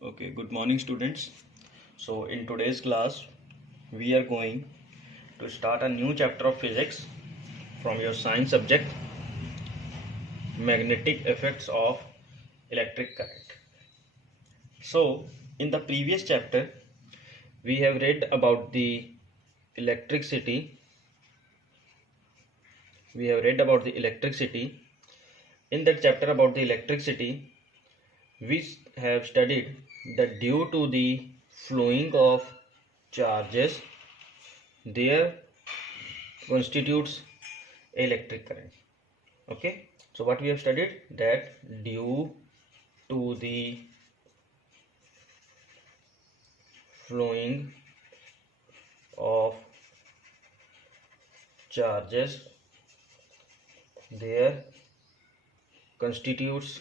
Okay, good morning students. So in today's class we are going to start a new chapter of physics from your science subject, magnetic effects of electric current. So in the previous chapter we have read about the electricity. In that chapter about the electricity, we have studied that due to the flowing of charges, there constitutes electric current. Okay, so what we have studied, that due to the flowing of charges, there constitutes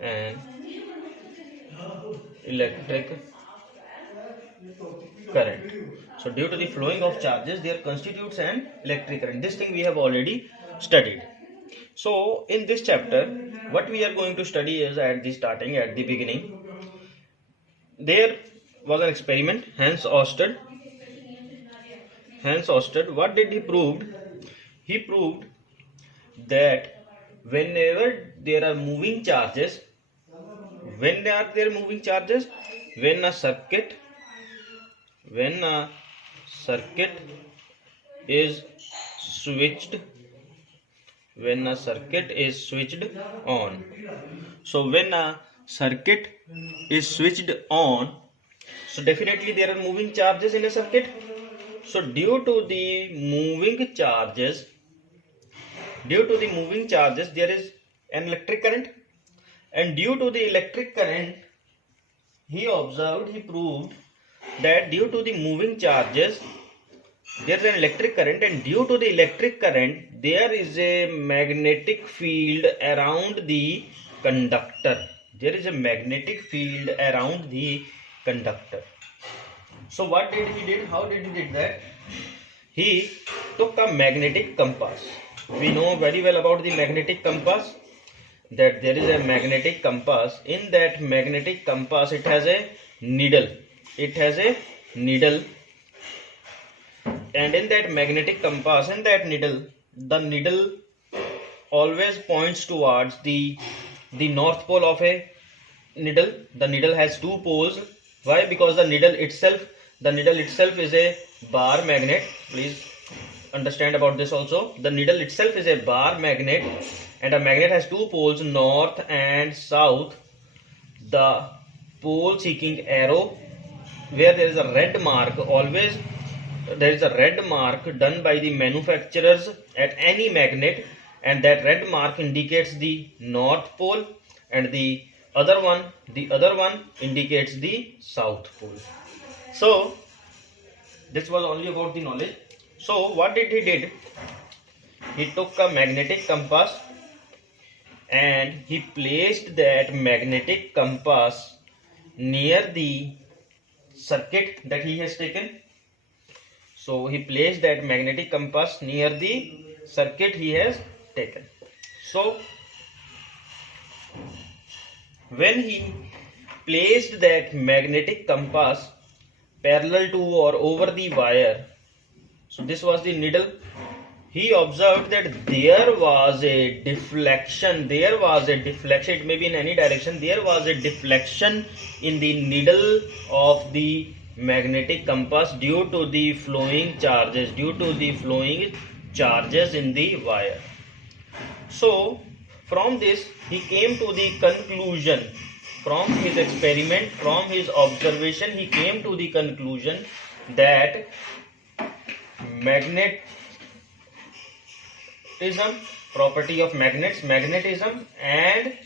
an electric current. So due to the flowing of charges, there constitutes an electric current. This thing we have already studied. So in this chapter, what we are going to study is at the beginning, there was an experiment. Hans Oersted, what did he proved? He proved that whenever there are moving charges, when a circuit is switched on. So when a circuit is switched on, so definitely there are moving charges in a circuit. So due to the moving charges, there is an electric current, and due to the electric current, he proved that due to the moving charges, there is an electric current, and due to the electric current, there is a magnetic field around the conductor. So what did he did? How did he did that? He took a magnetic compass. We know very well about the magnetic compass, that there is a magnetic compass. In that magnetic compass, it has a needle. And in that magnetic compass, the needle always points towards the north pole of a needle. The needle has two poles. Why? Because the needle itself is a bar magnet. Please understand about this also. The needle itself is a bar magnet, and a magnet has two poles, north and south. The pole seeking arrow, where there is a red mark, always there is a red mark done by the manufacturers at any magnet, and that red mark indicates the north pole, and the other one indicates the south pole. So this was only about the knowledge. So what did he did? He took a magnetic compass and he placed that magnetic compass near the circuit that he has taken. So he placed that magnetic compass near the circuit he has taken. So when he placed that magnetic compass parallel to or over the wire, so this was the needle, he observed that there was a deflection. It may be in any direction. There was a deflection in the needle of the magnetic compass due to the flowing charges in the wire. So from this he came to the conclusion, from his experiment, from his observation, he came to the conclusion that property of magnets, magnetism and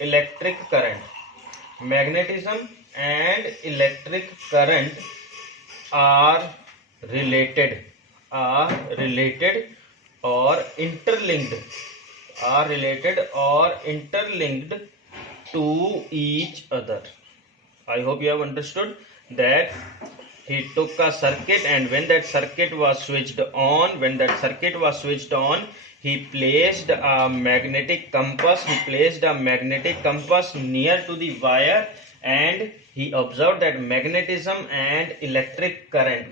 electric current are related or interlinked to each other. I hope you have understood that he took a circuit, and when that circuit was switched on, he placed a magnetic compass near to the wire, and he observed that magnetism and electric current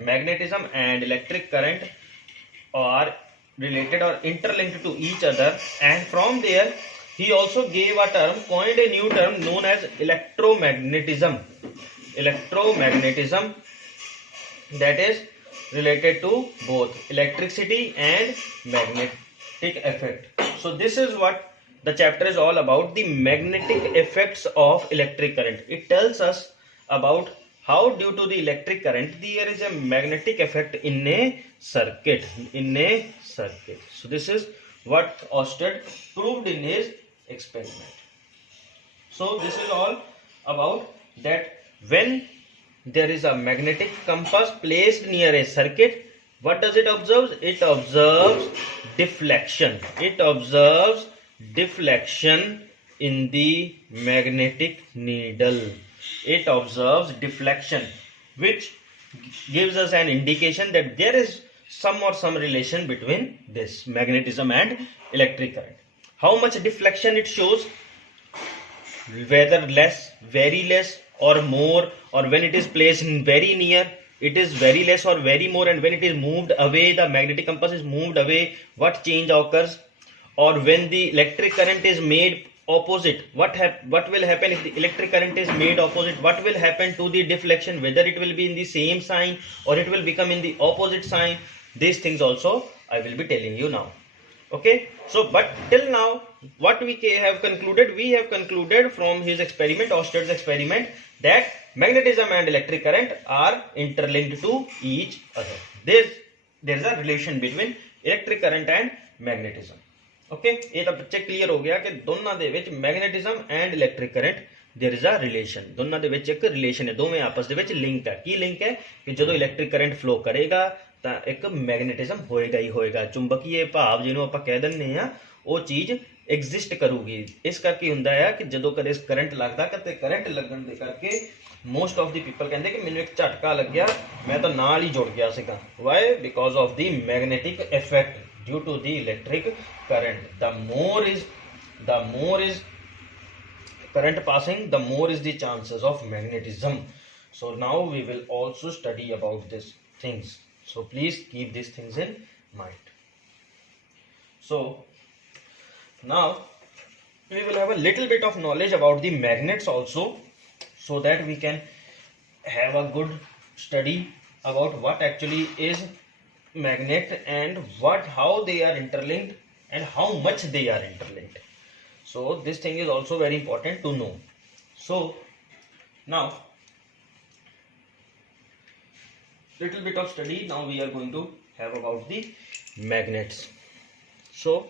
are related or interlinked to each other. And from there he also gave a term, coined a new term known as electromagnetism, that is related to both electricity and magnetic effect. So this is what the chapter is all about, the magnetic effects of electric current. It tells us about how due to the electric current there is a magnetic effect in a circuit. So this is what Oersted proved in his experiment. So this is all about that. When there is a magnetic compass placed near a circuit, what does it observe? It observes deflection. In the magnetic needle. It observes deflection, which gives us an indication that there is some relation between this magnetism and electric current. How much deflection it shows, whether less, very less, or more, or when it is placed very near, it is very less or very more, and when it is moved away, the magnetic compass is moved away, what change occurs? Or when the electric current is made opposite, what will happen if the electric current is made opposite? What will happen to the deflection, whether it will be in the same sign or it will become in the opposite sign? These things also I will be telling you now. Okay, so but till now what we have concluded from his experiment, Oersted's experiment, that magnetism and electric current are interlinked to each other. There is a relation between electric current and magnetism. Okay, ये तो बच्चे clear हो गया कि दोनों they which magnetism and electric current there is a relation, दोनों they विच एक relation है, दोवें आपस दे विच लिंक है। की लिंक है कि ਜਦੋਂ इलेक्ट्रिक करंट फ्लो करेगा ਤਾਂ ਇੱਕ मैग्नेटिज्म होएगा ही होएगा, ਚੁੰਬਕੀय ਭਾਵ ਜਿਹਨੂੰ ਆਪਾਂ ਕਹਿ ਦਿੰਦੇ ਆ ਉਹ ਚੀਜ਼ ਐਗਜ਼ਿਸਟ ਕਰੂਗੀ। ਇਸ ਕਰਕੇ ਹੁੰਦਾ ਹੈ ਕਿ ਜਦੋਂ ਕਦੇ ਕਰੰਟ ਲੱਗਦਾ ਤੇ ਕਰੰਟ ਲੱਗਣ ਦੇ ਕਰਕੇ ਮੋਸਟ ਆਫ ਦੀ ਪੀਪਲ ਕਹਿੰਦੇ ਕਿ ਮੈਨੂੰ ਇੱਕ ਝਟਕਾ ਲੱਗਿਆ, ਮੈਂ ਤਾਂ ਨਾਲ ਹੀ ਜੁੜ ਗਿਆ ਸੀਗਾ। Why? Because of the magnetic effect due to the electric current. The more is current passing, the more is the chances of magnetism. So now we will also study about these things, so please keep these things in mind. So now we will have a little bit of knowledge about the magnets also, so that we can have a good study about what actually is magnet and how they are interlinked and how much they are interlinked. So this thing is also very important to know. So now little bit of study now we are going to have about the magnets. So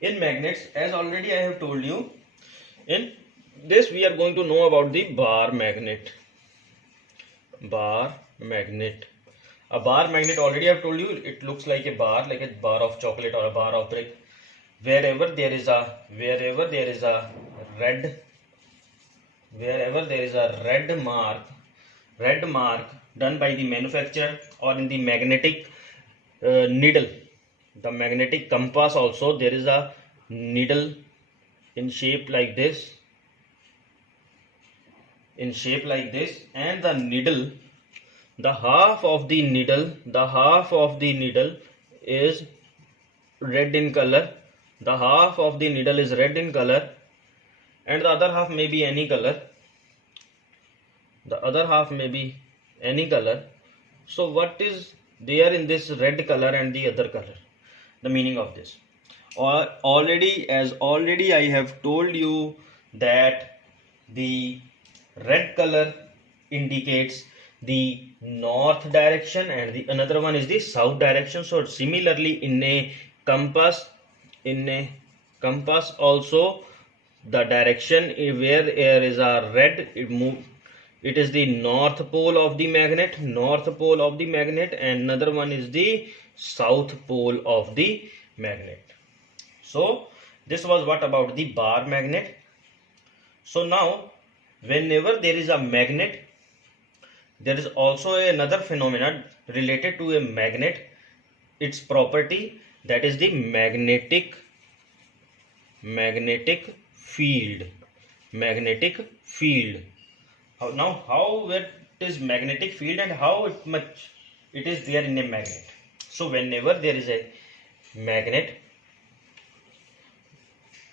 in magnets, as already I have told you, in this we are going to know about the bar magnet. A bar magnet, already I have told you, it looks like a bar of chocolate or a bar of brick. Wherever there is a red mark done by the manufacturer, or in the magnetic needle, the magnetic compass also, there is a needle in shape like this, and the needle, the half of the needle is red in color, and the other half may be any color, so what is there in this red color and the other color? The meaning of this, or already I have told you that the red color indicates the north direction and the another one is the south direction. So similarly in a compass also, the direction where there is a red, it is the north pole of the magnet, and another one is the south pole of the magnet. So this was what about the bar magnet. So now whenever there is a magnet, there is also another phenomenon related to a magnet, its property, that is the magnetic field. Now how it is magnetic field and how much it is there in a magnet. So whenever there is a magnet,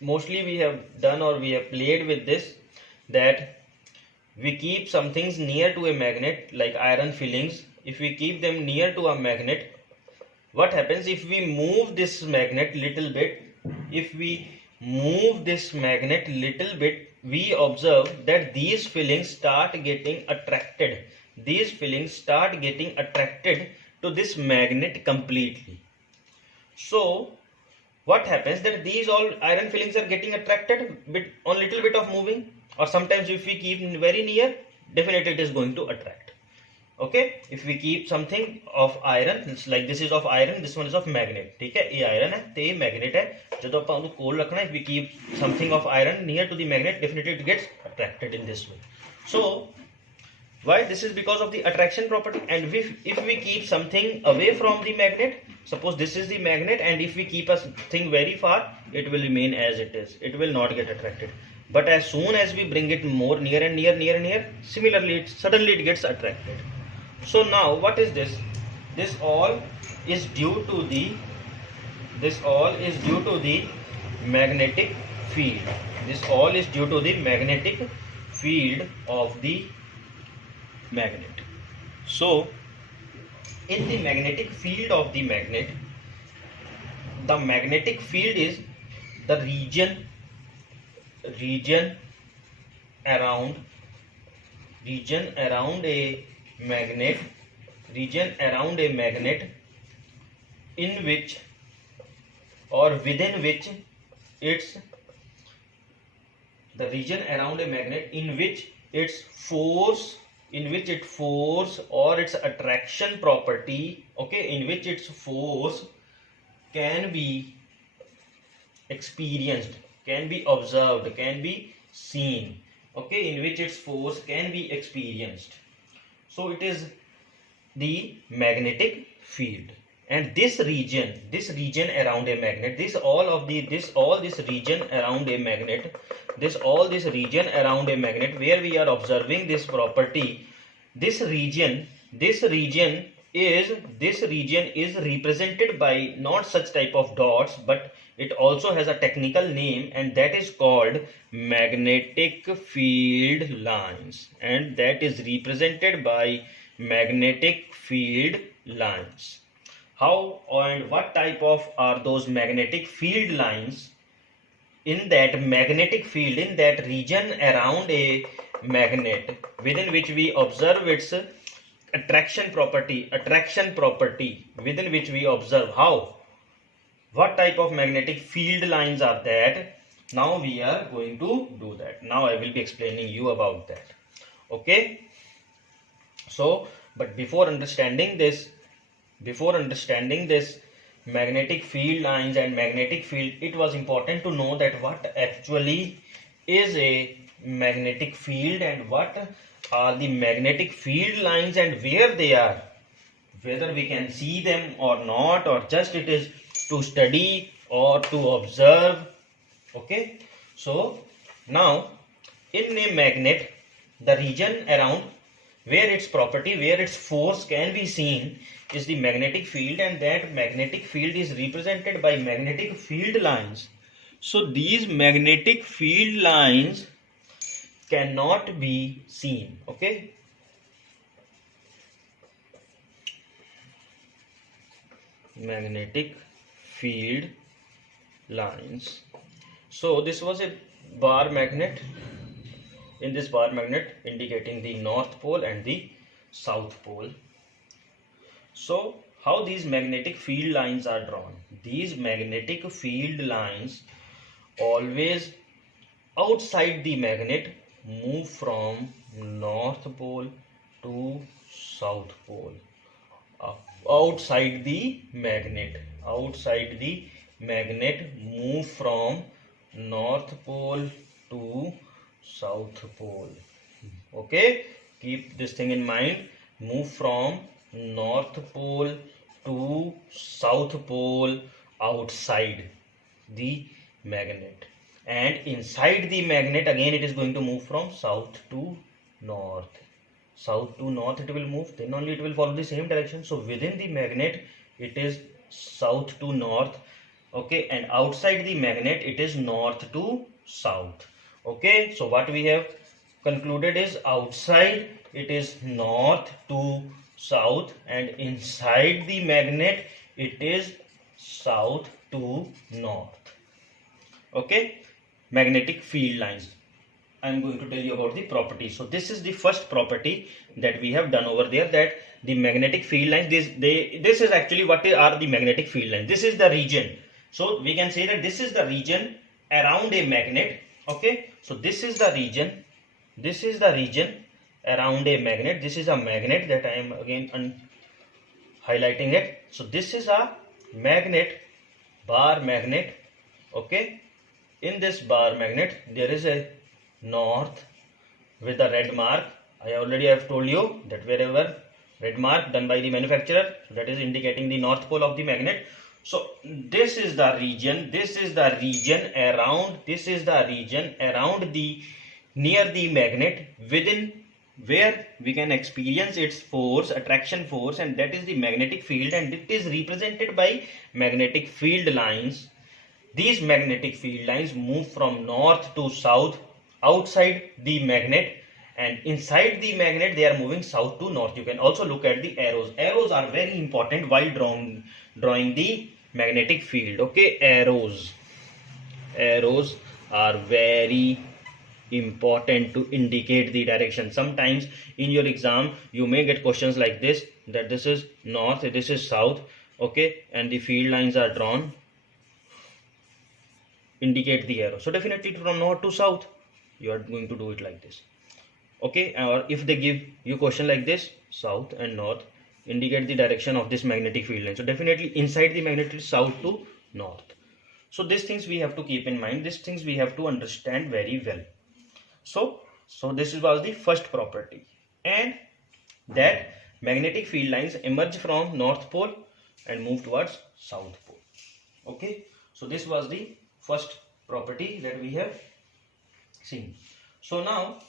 mostly we have done or we have played with this, that we keep some things near to a magnet like iron fillings. If we keep them near to a magnet, what happens if we move this magnet little bit? If we move this magnet little bit, we observe that these fillings start getting attracted. These fillings start getting attracted to this magnet completely. So what happens that these all iron fillings are getting attracted on little bit of moving, or sometimes if we keep very near, definitely it is going to attract. Okay, if we keep something of iron, it's like this is of iron, this one is of magnet. ठीक है, ये iron है तो ये magnet है. जब अपन उसको कोल रखना है, if we keep something of iron near to the magnet, definitely it gets attracted in this way. So why? This is because of the attraction property. And if we keep something away from the magnet, suppose this is the magnet, and if we keep a thing very far, it will remain as it is. It will not get attracted. But as soon as we bring it more near and near, similarly, suddenly it gets attracted. So now what is this? This all is due to the magnetic field. This all is due to the magnetic field of the magnet. So in the magnetic field of the magnetic field is the region around a magnet, in which or within which its the region around a magnet in which its force or its attraction property, okay, in which its force can be experienced, can be observed, can be seen, okay, in which its force can be experienced. So it is the magnetic field. And this region around a magnet, this region around a magnet where we are observing this property, this region is represented by not such type of dots, but it also has a technical name, and that is called magnetic field lines, and that is represented by magnetic field lines. How and what type of are those magnetic field lines? In that magnetic field, in that region around a magnet within which we observe its attraction property, within which we observe how, what type of magnetic field lines are that? Now we are going to do that. Now I will be explaining you about that. Okay, so but before understanding this magnetic field lines and magnetic field, it was important to know that what actually is a magnetic field and what are the magnetic field lines and where they are, whether we can see them or not, or just it is to study or to observe. Okay, so now in a magnet, the region around where its property, where its force can be seen is the magnetic field, and that magnetic field is represented by magnetic field lines. So these magnetic field lines cannot be seen. Okay, magnetic field lines. So this was a bar magnet. In this bar magnet indicating the North Pole and the South Pole. So how these magnetic field lines are drawn? These magnetic field lines always outside the magnet move from North Pole to South Pole. Outside the magnet move from North Pole to South Pole. Okay, keep this thing in mind. Move from North Pole to south pole outside the magnet, and inside the magnet again it is going to move from south to north. South to north it will move, then only it will follow the same direction. So within the magnet it is south to north, okay, and outside the magnet it is north to south. Okay, so what we have concluded is outside it is north to south, and inside the magnet it is south to north. Okay, magnetic field lines. I am going to tell you about the properties. So this is the first property that we have done over there, that the magnetic field lines, this is actually what are the magnetic field lines. This is the region. So we can say that this is the region around a magnet. Okay, so this is the region. This is the region around a magnet. This is a magnet that I am again highlighting it. So this is a magnet, bar magnet. Okay, in this bar magnet there is a north with a red mark. I already have told you that wherever red mark done by the manufacturer, that is indicating the north pole of the magnet. So this is the region, this is the region around, this is the region around the near the magnet, within where we can experience its force, attraction force, and that is the magnetic field, and it is represented by magnetic field lines. These magnetic field lines move from north to south outside the magnet, and inside the magnet they are moving south to north. You can also look at the arrows. Arrows are very important while drawing the magnetic field. Okay, arrows are very important to indicate the direction. Sometimes in your exam you may get questions like this, that this is north, this is south, okay, and the field lines are drawn, indicate the arrow. So definitely from north to south you are going to do it like this. Okay, or if they give you question like this, south and north, indicate the direction of this magnetic field line. So definitely inside the magnet is south to north. So these things we have to keep in mind, these things we have to understand very well. So this was the first property, and that magnetic field lines emerge from north pole and move towards south pole. Okay, so this was the first property that we have seen. So now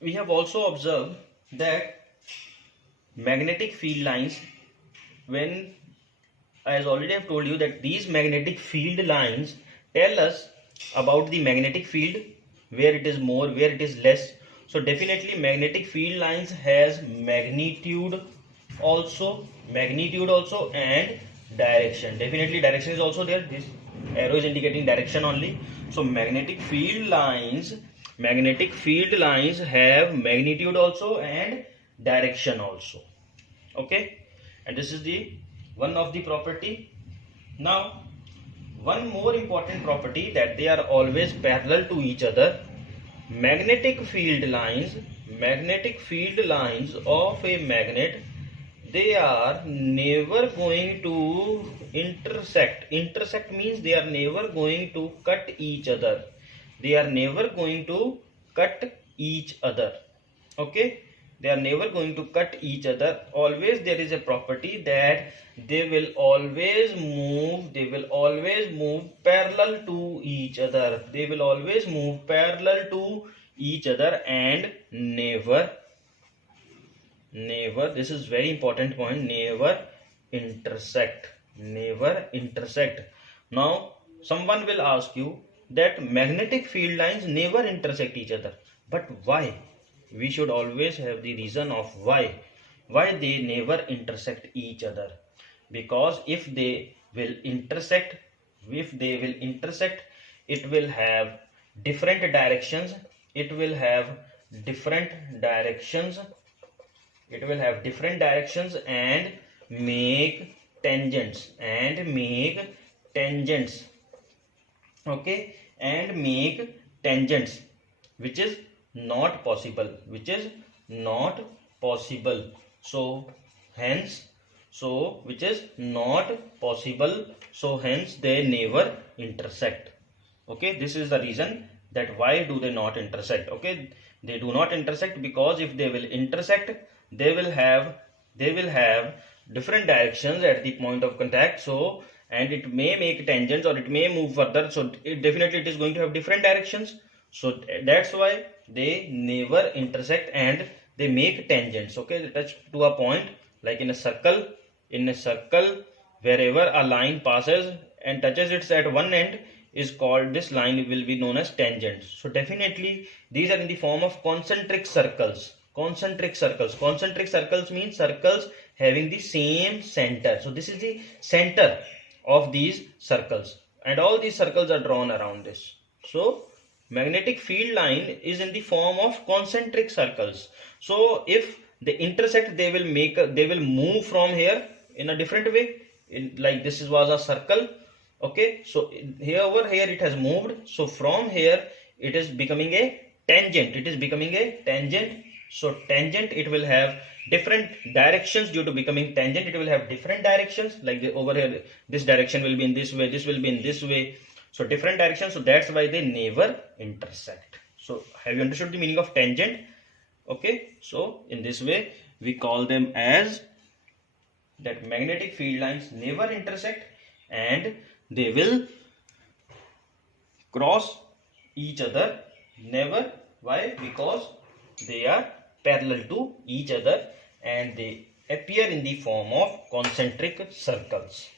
we have also observed that magnetic field lines, when as already I have told you that these magnetic field lines tell us about the magnetic field, where it is more, where it is less. So definitely magnetic field lines has magnitude also and direction. Definitely direction is also there. This arrow is indicating direction only. So magnetic field lines have magnitude also and direction also. Okay, and this is the one of the property. Now one more important property, that they are always parallel to each other. Magnetic field lines of a magnet, they are never going to intersect. Intersect means they are never going to cut each other. They are never going to cut each other. Okay, they are never going to cut each other. Always there is a property that they will always move parallel to each other. They will always move parallel to each other and never, this is very important point, never intersect. Now someone will ask you that magnetic field lines never intersect each other, but why? We should always have the reason of why they never intersect each other. Because if they will intersect, it will have different directions. It will have different directions and make tangents. Okay, and make tangents, which is not possible. So hence, which is not possible, so hence they never intersect. Okay, this is the reason that why do they not intersect. Okay, they do not intersect because if they will intersect, they will have different directions at the point of contact. So, and it may make tangents or it may move further. So definitely it is going to have different directions. So that's why they never intersect and they make tangents. Okay, they touch to a point like in a circle. In a circle, wherever a line passes and touches it at one end is called, this line will be known as tangent. So definitely these are in the form of concentric circles. Concentric circles. Concentric circles means circles having the same center. So this is the center of these circles, and all these circles are drawn around this. So magnetic field line is in the form of concentric circles. So if they intersect, they will move from here in a different way. Like this was a circle. Okay, so here over here it has moved. So from here it is becoming a tangent. It is becoming a tangent. So tangent, it will have different directions. Due to becoming tangent, it will have different directions. Like over here, this direction will be in this way, this will be in this way. So different directions. So that's why they never intersect. So have you understood the meaning of tangent? Okay, so in this way we call them as that magnetic field lines never intersect and they will cross each other. Never. Why? Because they are parallel to each other and they appear in the form of concentric circles.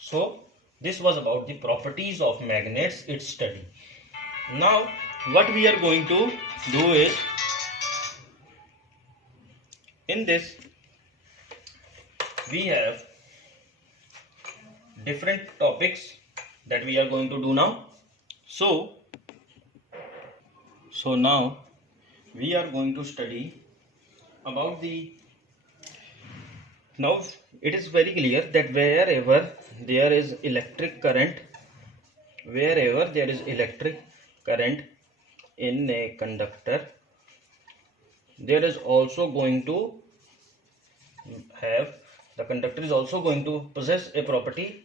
So this was about the properties of magnets, its study. Now what we are going to do is, in this we have different topics that we are going to do now. So now we are going to study about the, now it is very clear that wherever there is electric current, in a conductor, there is also going to have, the conductor is also going to possess a property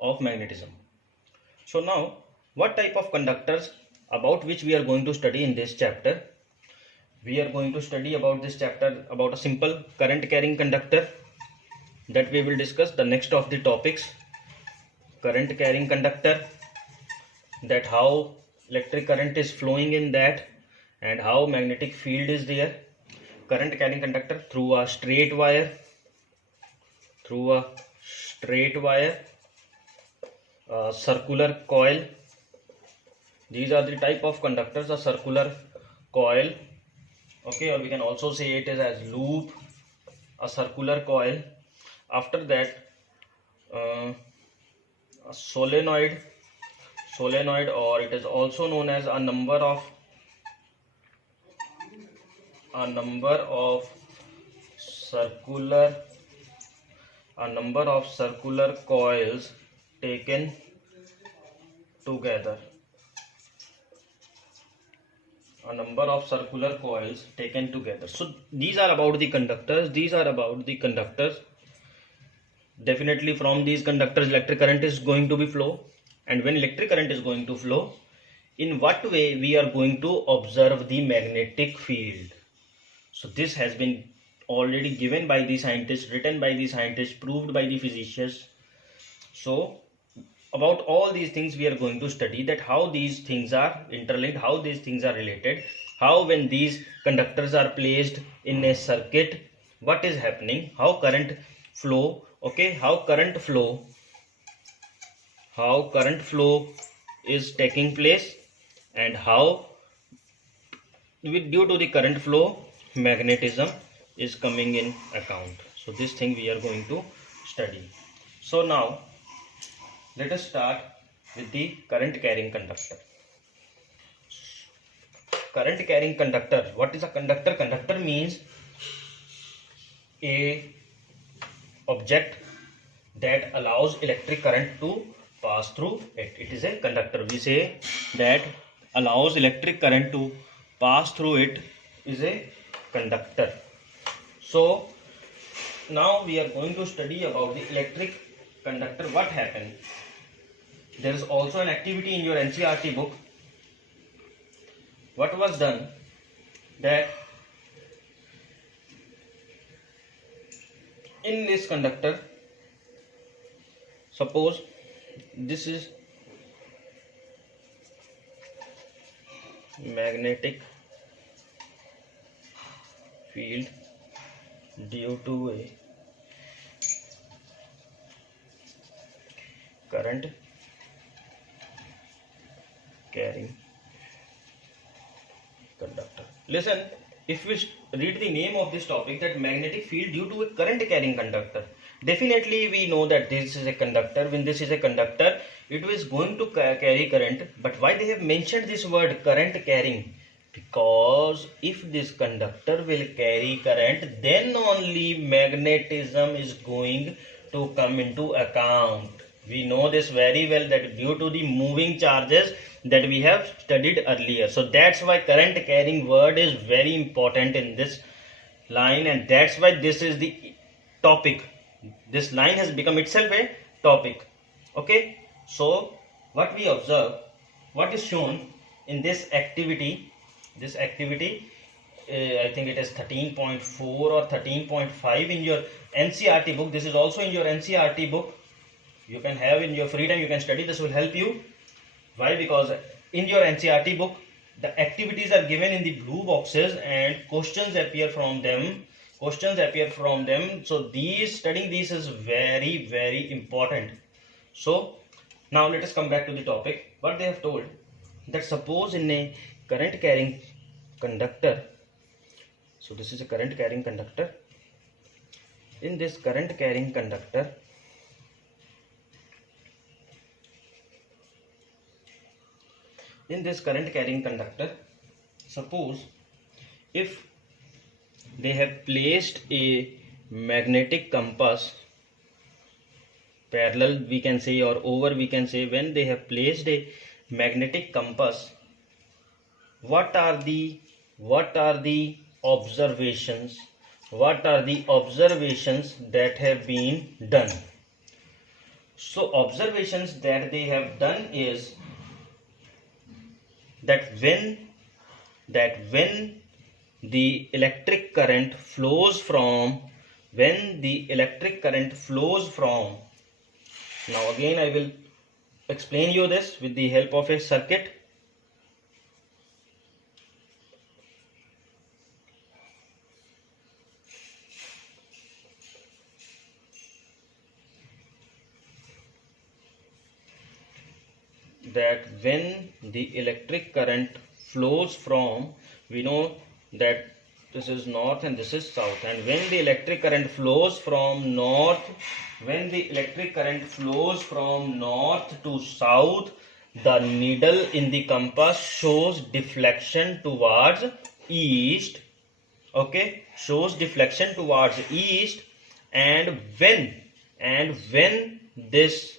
of magnetism. So now what type of conductors about which we are going to study in this chapter? We are going to study about this chapter about a simple current carrying conductor, that we will discuss the next of the topics. Current carrying conductor, that how electric current is flowing in that and how magnetic field is there. Current carrying conductor through a straight wire, circular coil. These are the type of conductors, a circular coil. Okay, or we can also say it is as loop, a circular coil. After that a solenoid, or it is also known as a number of circular coils taken together. So these are about the conductors. Definitely from these conductors electric current is going to be flow. And when electric current is going to flow, in what way we are going to observe the magnetic field? So this has been already given by the scientists, written by the scientists, proved by the physicists. So about all these things we are going to study, that how these things are interlinked, how these things are related, how when these conductors are placed in a circuit, what is happening, how current flow, okay, how current flow is taking place, and how due to the current flow magnetism is coming in account. So this thing we are going to study. So now let us start with the current carrying conductor. Current carrying conductor. What is a conductor? Conductor means a object that allows electric current to pass through it. It is a conductor. We say that allows electric current to pass through it is a conductor. So now we are going to study about the electric conductor. What happened? There is also an activity in your NCERT book. What was done? That in this conductor, suppose this is magnetic field due to a current carrying conductor. Listen, if we read the name of this topic, that magnetic field due to a current carrying conductor, definitely we know that this is a conductor. When this is a conductor, it is going to carry current. But why they have mentioned this word current carrying? Because if this conductor will carry current, then only magnetism is going to come into account. We know this very well, that due to the moving charges that we have studied earlier. So that's why current carrying word is very important in this line, and that's why this is the topic. This line has become itself a topic. Okay, so what we observe, what is shown in this activity, I think it is 13.4 or 13.5 in your NCERT book. This is also in your NCERT book. You can have in your free time, you can study. This will help you. Why? Because in your NCERT book, the activities are given in the blue boxes and questions appear from them. So studying these is very, very important. So now let us come back to the topic. What they have told, that suppose in a current carrying conductor, so this is a current carrying conductor. In this current carrying conductor, suppose if they have placed a magnetic compass parallel, we can say, or over, we can say, when they have placed a magnetic compass, what are the observations that have been done? So observations that they have done is that when the electric current flows from, now again I will explain you this with the help of a circuit. That when the electric current flows from, we know that this is north and this is south, and when the electric current flows from north, to south, the needle in the compass shows deflection towards east. Okay, shows deflection towards east, and when this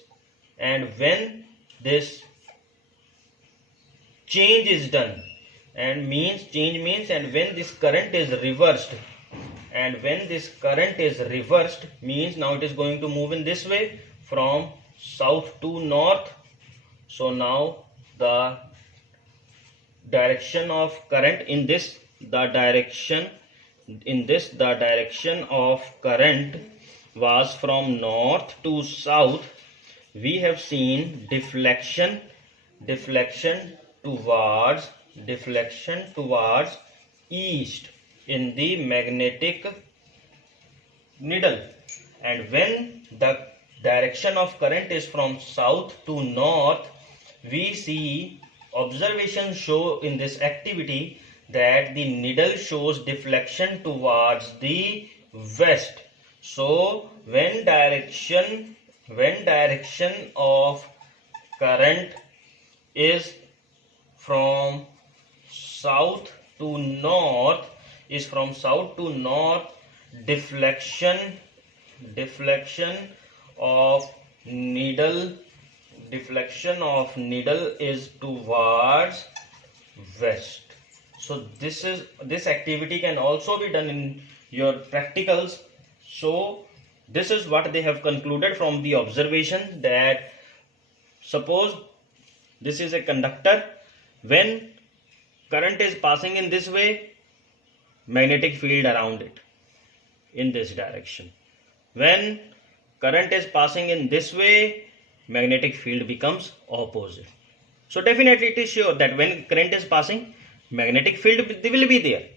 change is done, and when this current is reversed, means now it is going to move in this way from south to north. So now the direction of current the direction of current was from north to south. We have seen deflection towards east in the magnetic needle, and when the direction of current is from south to north, we see observations show in this activity that the needle shows deflection towards the west. So when direction of current is from south to north, deflection of needle is towards west. So this activity can also be done in your practicals. So this is what they have concluded from the observation, that suppose this is a conductor, when current is passing in this way, magnetic field around it in this direction. When current is passing in this way, magnetic field becomes opposite. So definitely it is sure that when current is passing, magnetic field will be there.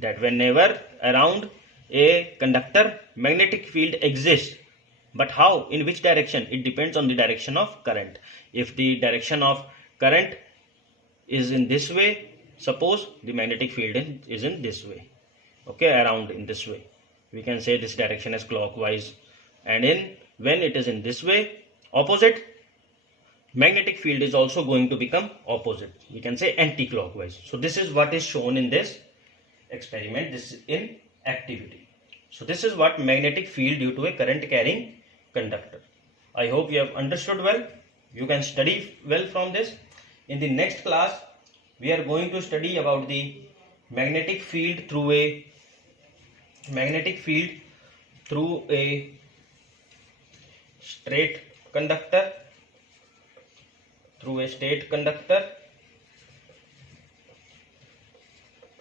That whenever around a conductor, magnetic field exists. But how? In which direction? It depends on the direction of current. If the direction of current is in this way, suppose the magnetic field is in this way, okay, around in this way, we can say this direction is clockwise, and when it is in this way, opposite, magnetic field is also going to become opposite, we can say anti-clockwise. So this is what is shown in this experiment, this is in activity. So this is what magnetic field due to a current carrying conductor. I hope you have understood well. You can study well from this. In the next class, we are going to study about the magnetic field through a straight conductor,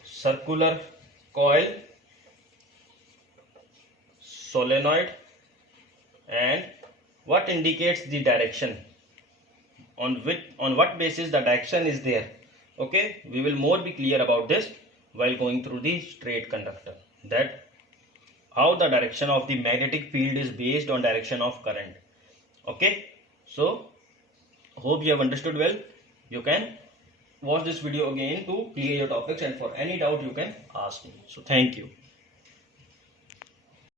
circular coil, solenoid, and what indicates the direction, on what basis the direction is there. Okay, we will more be clear about this while going through the straight conductor, that how the direction of the magnetic field is based on direction of current. Okay, so hope you have understood well. You can watch this video again to clear your topics, and for any doubt you can ask me. So thank you.